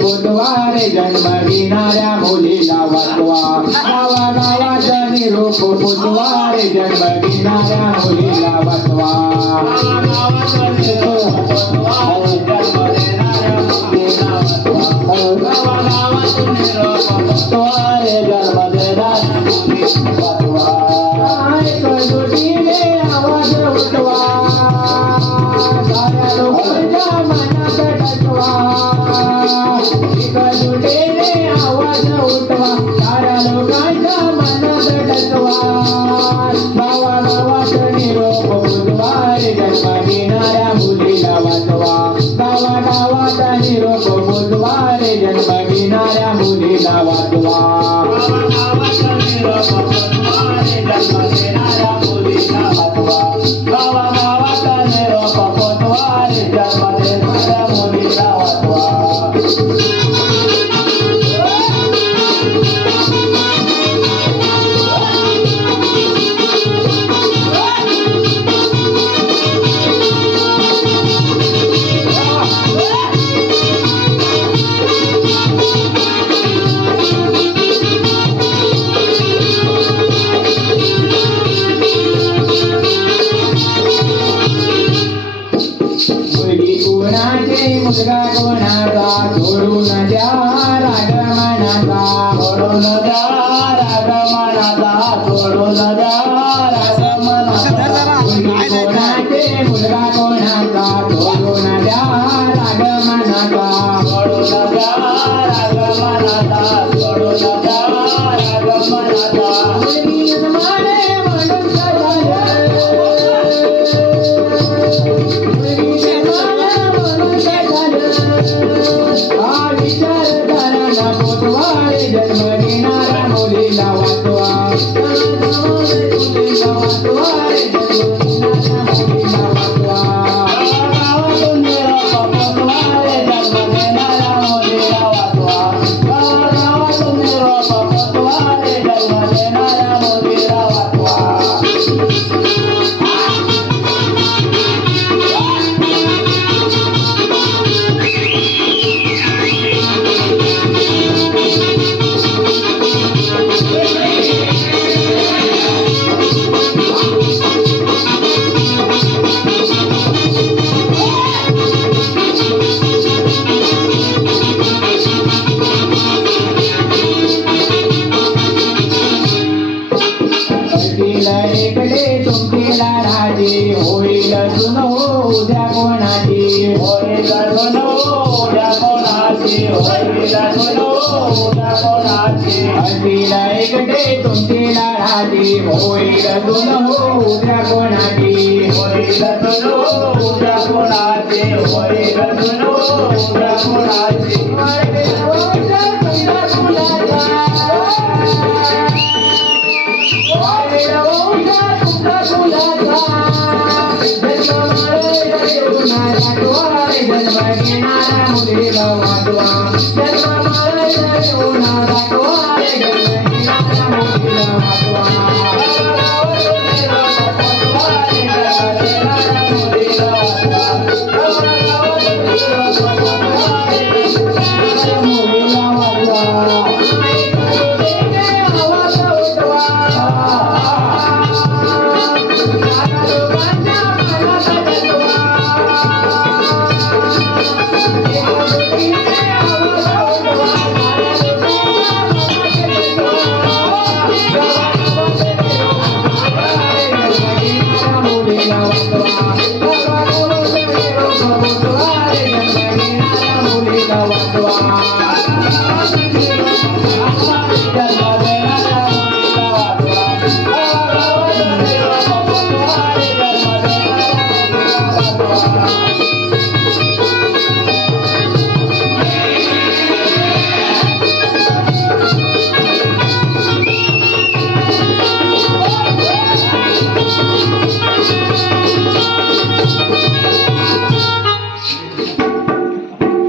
बुधवारे जन्म घेणाऱ्या मुलीला वाचवा. गावागावात निरोप बुधवारे जन्म घेणाऱ्या मुलीला वाचवा. बुधवारे जन्म देणाऱ्या मुलीला वाचवा. एकजुटीने आवाज उठवा, साऱ्या लोकांच्या मनात टचवा. एकजुटीने आवाज उठवा, साऱ्या लोकांच्या मनात टचवा. गावागावात निरोप बुधवारे जन्म घेणाऱ्या मुलीला वाचवा. गावागावात निरोप बुधवारे जन्म घेणाऱ्या मुलीला वाचवा. गावागावात निरोप बुधवारे जन्म घेणाऱ्या मुलीला वाचवा. मुलगा कोणाचा सोडून द्या रागमनाचा. सोडून द्या रागमनाचा, सोडून द्या रागमनाचा. कोणाचे मुलगा कोणाचा सोडून द्या रागमनाचा. सोडून द्या रागमनाचा, सोडून द्या रागमनाचा. मुलगी जन्माले म्हणून जन्म घेणाऱ्या मुलीला वाचवा. मुलीला वाचवा, मुलीला वाचवा. गावागावातून निरोप बुधवारे जन्म घेणाऱ्या मुलीला वाचवा. गावागावातून निरोप बुधवारे जन्म घेणाऱ्या मुलीला वाचवा. इकडे तुमचीला राजी होईल सुनो उद्या कोणाची. होईल सुनो उद्या कोणाची, होईल सुनो उद्या कोणाची. हसीला इकडे तुमचीला राजी होईल सुनो उद्या कोणाची. होईल सुनो उद्या कोणाची, होईल सुनो उद्या कोणाची. जन्म घेणाऱ्या मुलीला वाचवा. जन्माला येऊन दाखवारे जन्म घेणाऱ्या मुलीला वाचवा. मुलीला वाचवा. मुलीला वाचवा.